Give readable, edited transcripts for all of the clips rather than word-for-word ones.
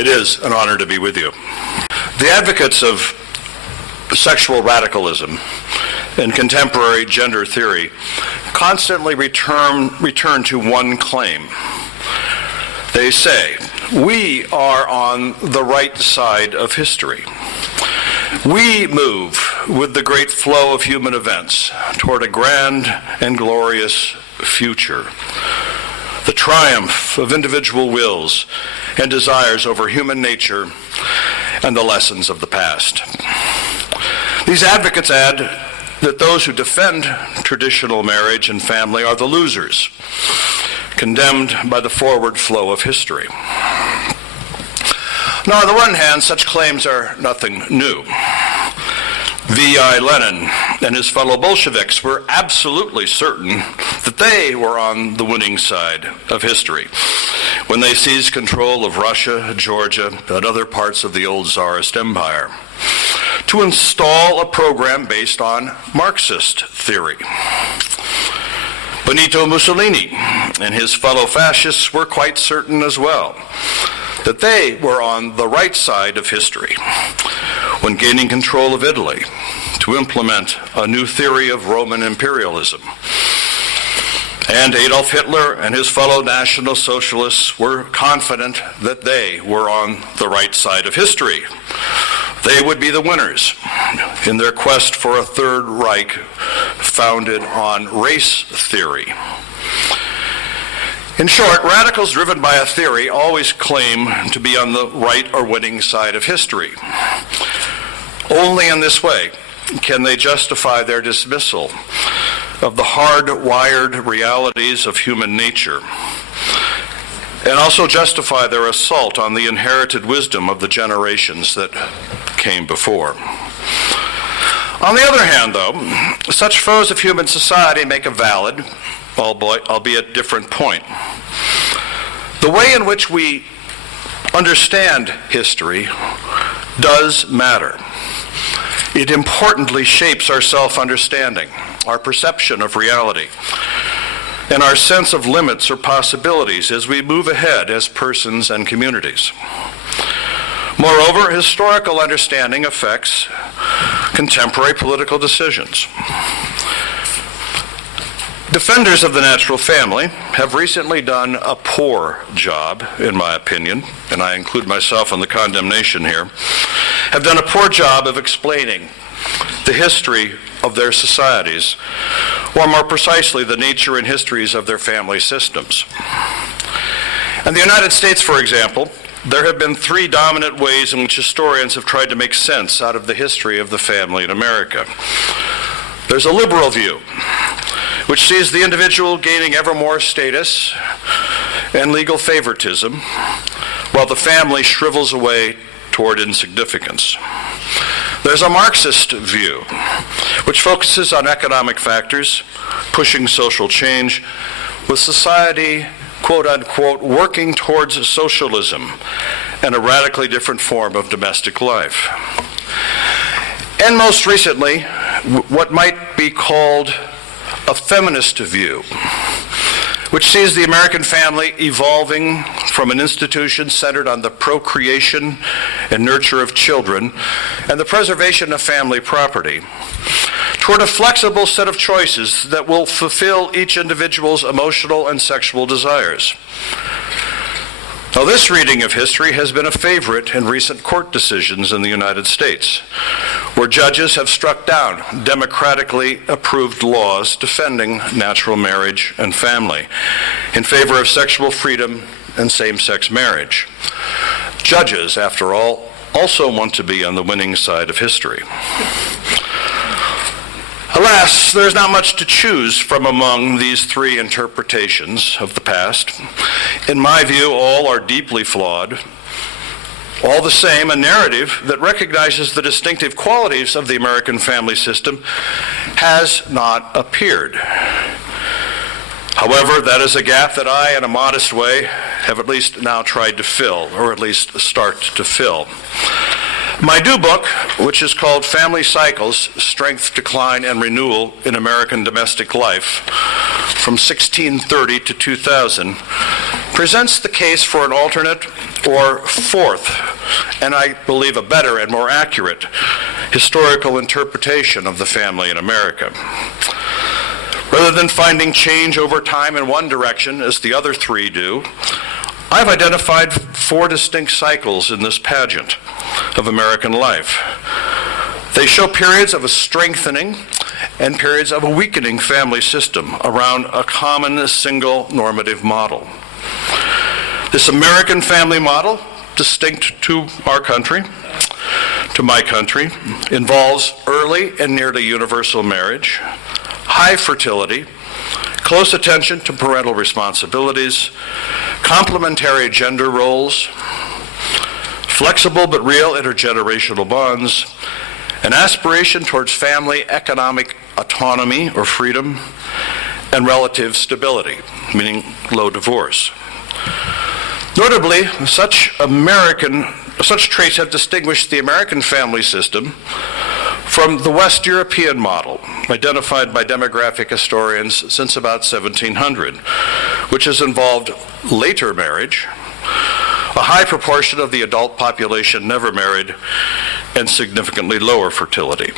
It is an honor to be with you. The advocates of sexual radicalism and contemporary gender theory constantly return to one claim. They say, we are on the right side of history. We move with the great flow of human events toward a grand and glorious future. The triumph of individual wills and desires over human nature and the lessons of the past. These advocates add that those who defend traditional marriage and family are the losers, condemned by the forward flow of history. Now, on the one hand, such claims are nothing new. V.I. Lenin and his fellow Bolsheviks were absolutely certain that they were on the winning side of history when they seized control of Russia, Georgia, and other parts of the old Tsarist Empire to install a program based on Marxist theory. Benito Mussolini and his fellow fascists were quite certain as well that they were on the right side of history when gaining control of Italy to implement a new theory of Roman imperialism. And Adolf Hitler and his fellow National Socialists were confident that they were on the right side of history. They would be the winners in their quest for a Third Reich founded on race theory. In short, radicals driven by a theory always claim to be on the right or winning side of history. Only in this way can they justify their dismissal of the hard-wired realities of human nature, and also justify their assault on the inherited wisdom of the generations that came before. On the other hand, though, such foes of human society make a valid, albeit different point. The way in which we understand history does matter. It importantly shapes our self-understanding, our perception of reality, and our sense of limits or possibilities as we move ahead as persons and communities. Moreover, historical understanding affects contemporary political decisions. Defenders of the natural family have recently done a poor job, in my opinion, and I include myself in the condemnation here, have done a poor job of explaining the history of their societies, or more precisely, the nature and histories of their family systems. In the United States, for example, there have been three dominant ways in which historians have tried to make sense out of the history of the family in America. There's a liberal view, which sees the individual gaining ever more status and legal favoritism, while the family shrivels away toward insignificance. There's a Marxist view, which focuses on economic factors, pushing social change, with society, quote-unquote, working towards socialism and a radically different form of domestic life. And most recently, what might be called a feminist view, which sees the American family evolving from an institution centered on the procreation and nurture of children and the preservation of family property toward a flexible set of choices that will fulfill each individual's emotional and sexual desires. Now, this reading of history has been a favorite in recent court decisions in the United States, where judges have struck down democratically approved laws defending natural marriage and family in favor of sexual freedom and same-sex marriage. Judges, after all, also want to be on the winning side of history. Alas, there's not much to choose from among these three interpretations of the past. In my view, all are deeply flawed. All the same, a narrative that recognizes the distinctive qualities of the American family system has not appeared. However, that is a gap that I, in a modest way, have at least now tried to fill, or at least start to fill. My new book, which is called Family Cycles, Strength, Decline, and Renewal in American Domestic Life, from 1630 to 2000, presents the case for an alternate or fourth, and I believe a better and more accurate historical interpretation of the family in America. Rather than finding change over time in one direction, as the other three do, I've identified four distinct cycles in this pageant of American life. They show periods of a strengthening and periods of a weakening family system around a common single normative model. This American family model, distinct to our country, to my country, involves early and nearly universal marriage, high fertility, close attention to parental responsibilities, complementary gender roles, flexible but real intergenerational bonds, an aspiration towards family economic autonomy or freedom, and relative stability, meaning low divorce. Notably, such traits have distinguished the American family system from the West European model, identified by demographic historians since about 1700, which has involved later marriage, a high proportion of the adult population never married, and significantly lower fertility.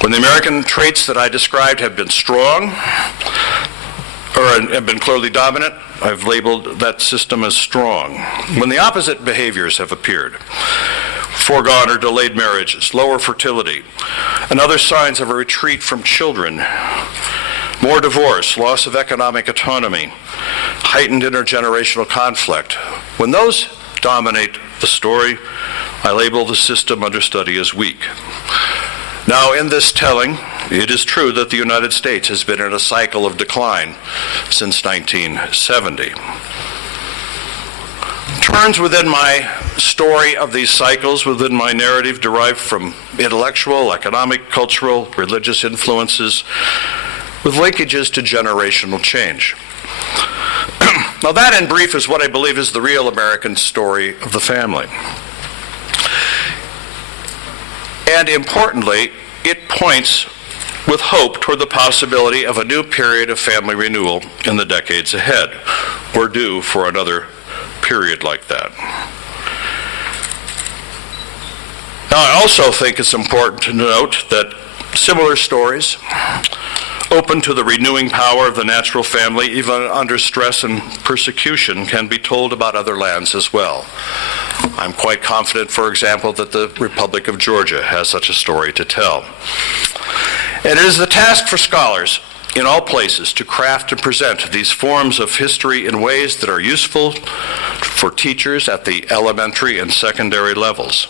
When the American traits that I described have been strong, or have been clearly dominant, I've labeled that system as strong. When the opposite behaviors have appeared, foregone or delayed marriages, lower fertility, and other signs of a retreat from children, more divorce, loss of economic autonomy, heightened intergenerational conflict, when those dominate the story, I label the system under study as weak. Now, in this telling, it is true that the United States has been in a cycle of decline since 1970. Turns within my story of these cycles, within my narrative, derived from intellectual, economic, cultural, religious influences, with linkages to generational change. Now, that in brief is what I believe is the real American story of the family. And importantly, it points with hope toward the possibility of a new period of family renewal in the decades ahead. We're due for another period like that. Now, I also think it's important to note that similar stories, open to the renewing power of the natural family, even under stress and persecution, can be told about other lands as well. I'm quite confident, for example, that the Republic of Georgia has such a story to tell. And it is the task for scholars in all places to craft and present these forms of history in ways that are useful for teachers at the elementary and secondary levels.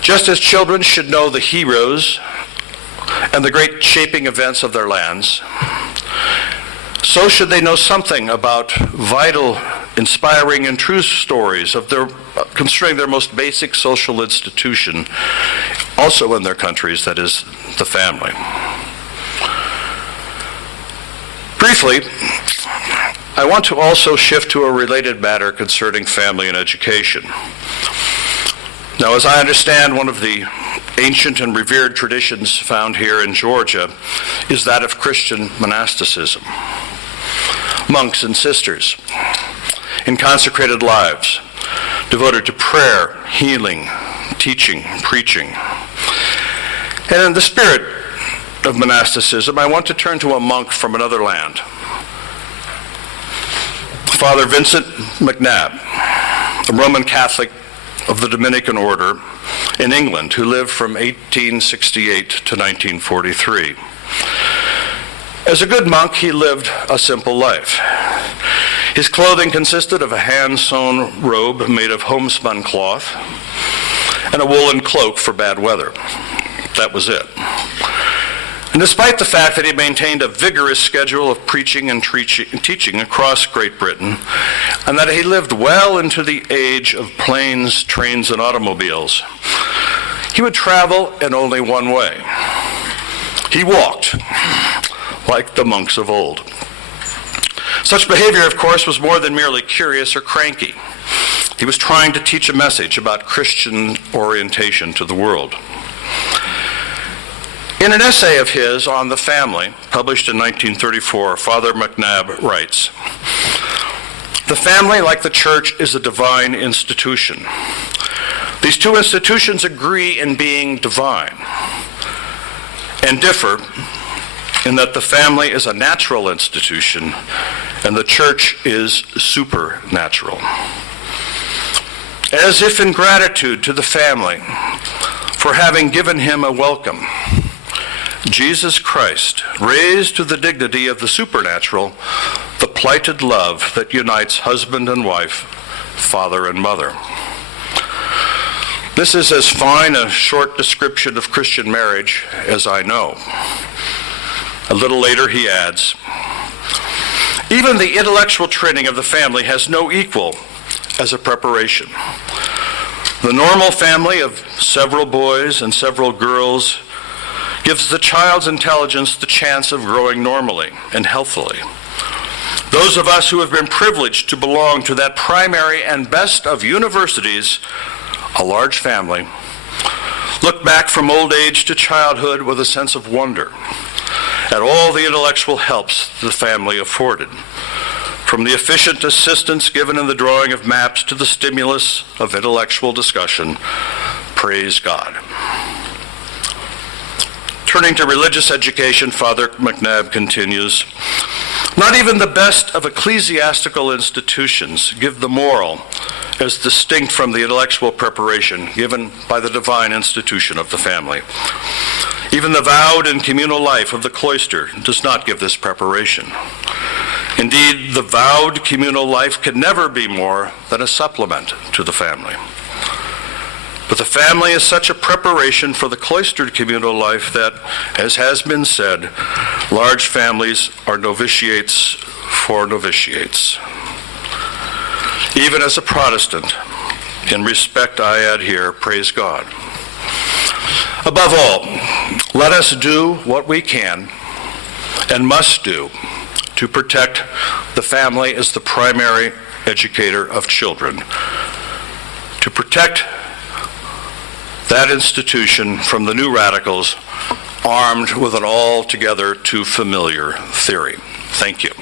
Just as children should know the heroes and the great shaping events of their lands, so should they know something about vital, inspiring, and true stories of concerning their most basic social institution, also in their countries, that is, the family. Briefly, I want to also shift to a related matter concerning family and education. Now, as I understand, one of the ancient and revered traditions found here in Georgia is that of Christian monasticism. Monks and sisters in consecrated lives, devoted to prayer, healing, teaching, preaching. And in the spirit of monasticism, I want to turn to a monk from another land, Father Vincent McNabb, a Roman Catholic of the Dominican order in England, who lived from 1868 to 1943. As a good monk, he lived a simple life. His clothing consisted of a hand-sewn robe made of homespun cloth and a woolen cloak for bad weather. That was it. And despite the fact that he maintained a vigorous schedule of preaching and teaching across Great Britain, and that he lived well into the age of planes, trains, and automobiles, he would travel in only one way. He walked, like the monks of old. Such behavior, of course, was more than merely curious or cranky. He was trying to teach a message about Christian orientation to the world. In an essay of his on the family, published in 1934, Father McNabb writes, The family, like the church, is a divine institution. These two institutions agree in being divine and differ in that the family is a natural institution and the church is supernatural. As if in gratitude to the family for having given him a welcome, Jesus Christ raised to the dignity of the supernatural the plighted love that unites husband and wife, father and mother. This is as fine a short description of Christian marriage as I know. A little later he adds, even the intellectual training of the family has no equal as a preparation. The normal family of several boys and several girls gives the child's intelligence the chance of growing normally and healthily. Those of us who have been privileged to belong to that primary and best of universities, a large family, look back from old age to childhood with a sense of wonder at all the intellectual helps the family afforded, from the efficient assistance given in the drawing of maps to the stimulus of intellectual discussion. Praise God. Turning to religious education, Father McNabb continues, not even the best of ecclesiastical institutions give the moral as distinct from the intellectual preparation given by the divine institution of the family. Even the vowed and communal life of the cloister does not give this preparation. Indeed, the vowed communal life can never be more than a supplement to the family. But the family is such a preparation for the cloistered communal life that, as has been said, large families are novitiates for novitiates. Even as a Protestant, in respect I add here, praise God. Above all, let us do what we can and must do to protect the family as the primary educator of children, to protect that institution from the new radicals armed with an altogether too familiar theory. Thank you.